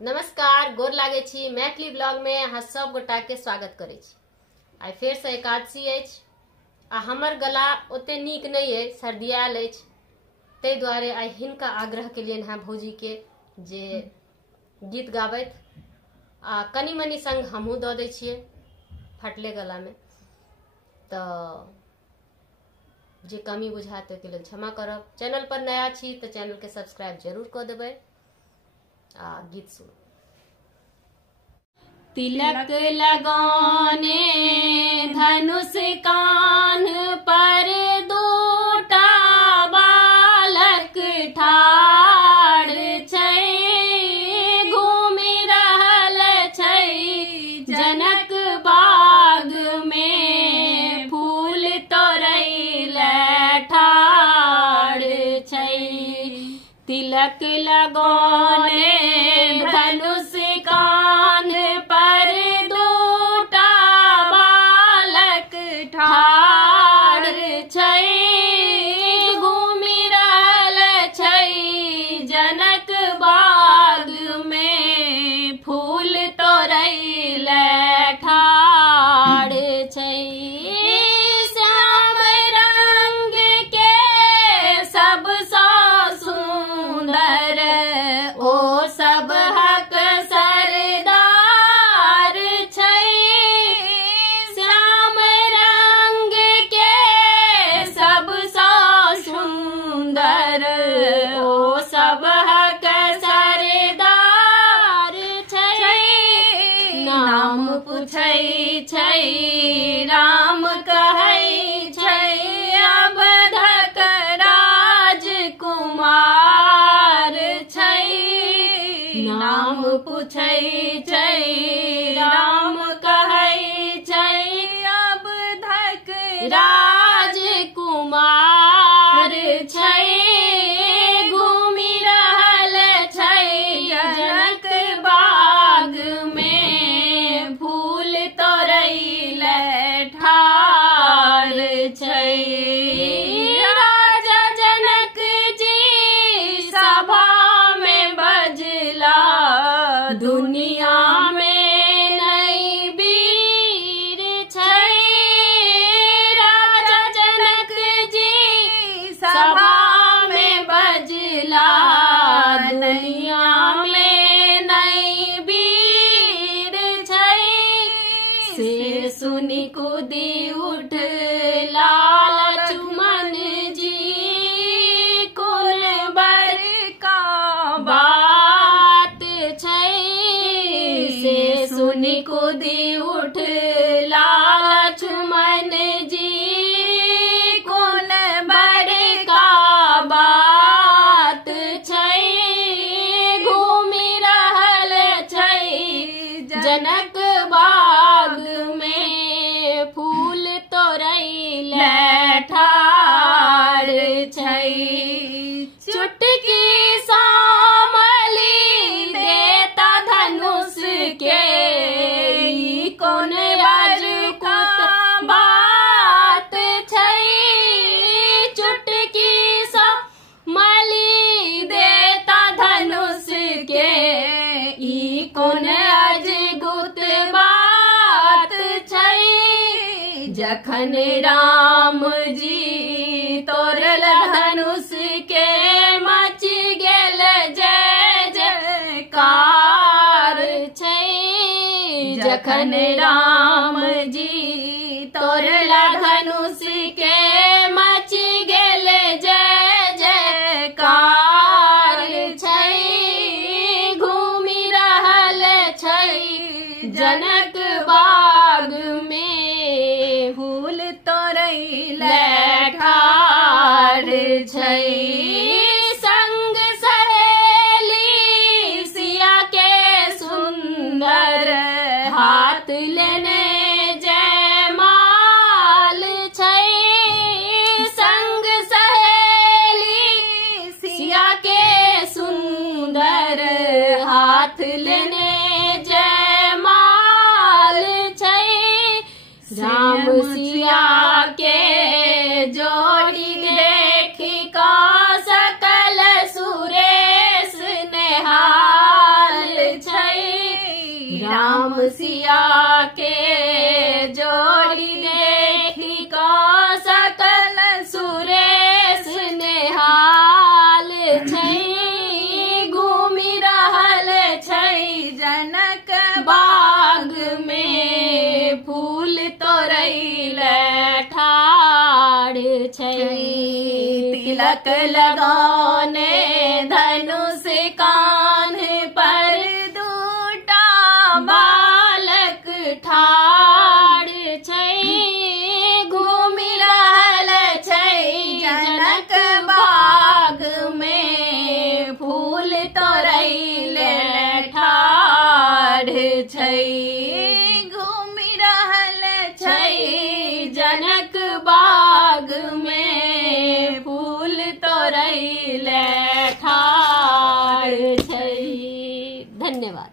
नमस्कार, गोर लागे छी। मैथिली ब्लॉग में अहाँ सब गोटा के स्वागत करे छी। आई फेर से एकादशी अछि आ हमर गला ओते नीक नहीं है, सर्दियाल अछि। ते द्वारे आई हिनका आग्रह के लिए अहाँ भौजी के जे गीत गाबैत आ कनी मनी संग हमहू द दै छियै फटले गला में, तो जे कमी बुझात के लिए क्षमा करब। चैनल पर नया छी तो चैनल के सब्सक्राइब जरूर कर देबै। गीत सुन। तिलक लगाने धनुष कान पर दूटा बालक ठाड़ छै, घूमि रहल छै जनक बाग में, फूल तोड़ैले ठाड़ छै। तिलक लगाने धनुष कान पर दूटा बालक ठाड़ छै, घूमि रहल छै जनक बाग में, फूल तोड़ैले ठाड़ छै। श्याम रंग के सबसँ सुंदर ओ सबहक सरदार छै, श्याम रंग के सबसँ सुंदर ओ सबहक सरदार छै। नाम पूछै छै राम कहै छै, अवधक राजकुमार छै। नाम पूछै छै राम कहै छै, अवधक राजकुमार छै। घूमि रहल छै जनक बाग में, फूल तोड़ैले ठाड़ छै। राजा जनक जी सभा में बजला, दुनिया में नहीं वीर छै। राजा जनक जी सभा में बजला, दुनिया में नहीं वीर छै। से सुनी कूदी उठ लाल लक्ष्मण जी, कोन बड़का बात छै। से सुनी कूदी उठ लाल लक्ष्मण जी, कोन बड़का बात छै। घूमि रहल छै जनक बाग में, फूल तोड़ैले ठाड़ छै। चुटकी सामली देता धनुष के, कोन अजकुत बात छै। चुटकी सामली देता धनुष के, कोन अजकुत बात छै। जखन राम जी तोड़ल धनुष के, मच गेल जय जयकार छै। जखन राम जी तोड़ल धनुष के, मच गेल जय जयकार छै। घूमि रहल छै जनक बाग में, फूल तोड़ैले ठाड़ छै। संग सहेली सिया के सुंदर, हाथ लेने जयमाल छै। संग सहेली सिया के सुंदर, हाथ लेने जयमाल छै। राम सिया के जोड़ी देख का सकल सुरेश नेहाल छै। राम सिया के जोड़ी देखी का सकल सुरेश नेहाल छै घूमि रहल छै जनक बाग में फूल तोड़ैले ठाढ़ छै तिलक लगाने धनुष कान पर दूटा बालक ठाढ़ छै घूमि रहल छै जनक बाग में फूल तोड़ैले ठाढ़ छै घूमि रहल छै जनक बाग में फूल तोड़ैले ठाढ़ छै। धन्यवाद।